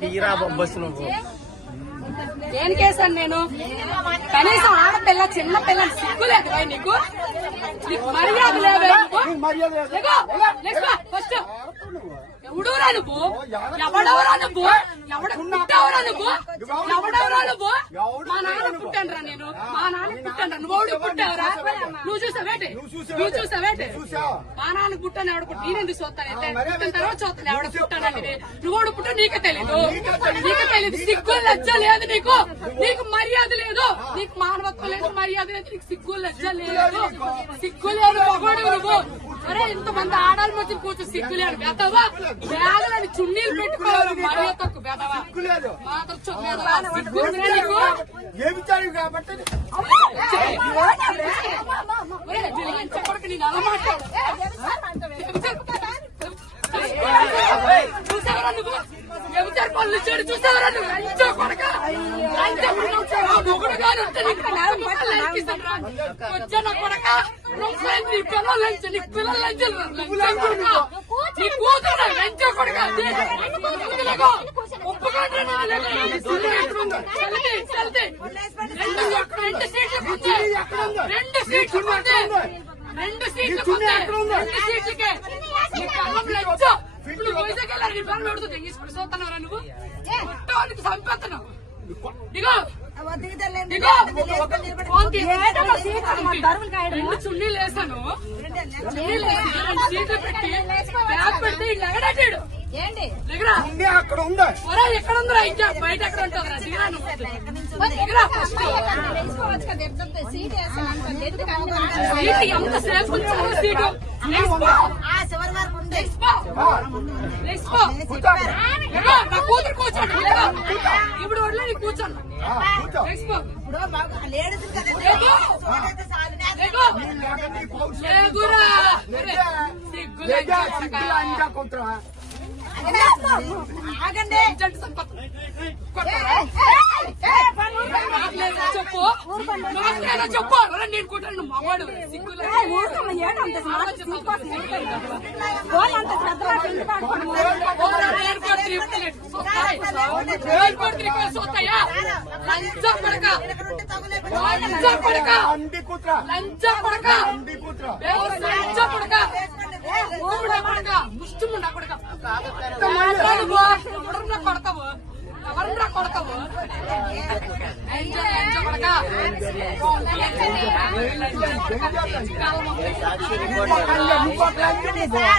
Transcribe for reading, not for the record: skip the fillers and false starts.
తీరా బస్సు నువ్వు దేనికేసాను నేను? కనీసం ఆడపిల్ల చిన్న పిల్ల సిగ్గులేదు నీకు? మర్యాద లేదా? ఫస్ట్ ఎవడవరా నువ్వు? ఎవడవరా నువ్వు? పుట్టావరా నువ్వు? ఎవడవరా నువ్వు? మా నాన్న పుట్టానురా నేను. మా నాన్న పుట్టాను. నువ్వు పుట్టావరా? నువ్వు చూసావేటి? నువ్వు చూసావేటి? మా నాన్న పుట్టాను. ఎవడ పుట్టి నేనెందుకు చూస్తానైతే? పుట్టిన తర్వాత చూస్తాను ఎవడ పుట్టానని. నువ్వు పుట్టా నీకే తెలీదు. నీకే తెలీదు. సిగ్గు లజ్జ లేదు నీకు. నీకు మర్యాద లేదు. నీకు మానవత్వం లేదు, మర్యాద లేదు. నీకు సిగ్గు లజ్జ లేదు. సిగ్గు లేదు మగోడు నువ్వు. అరే ఇంతమంది ఆడాలి మధ్య కూర్చో సిగ్గు లేదు. బెదవా బ్యాగులని చున్నీలు పెట్టుకోవాలి. మర్యాద తక్కువ బెదవా మాత్రం సిగ్గు నీకు. చెప్పడానికి నేను అలా మాట్లాడు. చూసావరా నువ్వు? ఎవరు పనులు చేయడు చూసావరా నువ్వు? లంచో కొడక మొగుడు గారు వచ్చాను కొడక. నీ పిల్లలు లంచ, నీ పిల్లలు లంచాలు నీ కూతురు లంచో కొడక. ఒప్పుకోండి రెండు సీట్లు పొందాయి. రెండు సీట్లు పొందాయి. రెండు సీట్లు పొందాయి. రెండు సీట్లకే లంచో. ఇప్పుడు వైజాగ్ వెళ్ళారు. నీ పనులు పెడుతుంది తీసుకుని చూస్తున్నారా నువ్వు? పుట్టవానికి చంపేస్తున్నావు. దిగో రెండు చున్నీలు వేసాను. చున్నీలు వేసి రెండు సీట్లు పెట్టి బ్యాగ్ పెడితే ఇట్లా ఎగడాడు. అక్కడ ఉందా? ఎక్కడ ఉందిరా? ఇంకా బయట ఎక్కడ ఉంటుందిరా? దిగరా నువ్వు. దిగరా ఫస్ట్. సీట్ ఎంత సేపు ఉంచాలో సీటు. నా కూతురు కూర్చోండి. ఇప్పుడు వడ్లే నీ కూర్చోండి. ఆగండి చెప్పు చెప్పు. నేను కూర్చోండి మగవాడు ముష్టిముండా కొడక. కొడతావు ఎవరన్నా కొడతావు? కొడక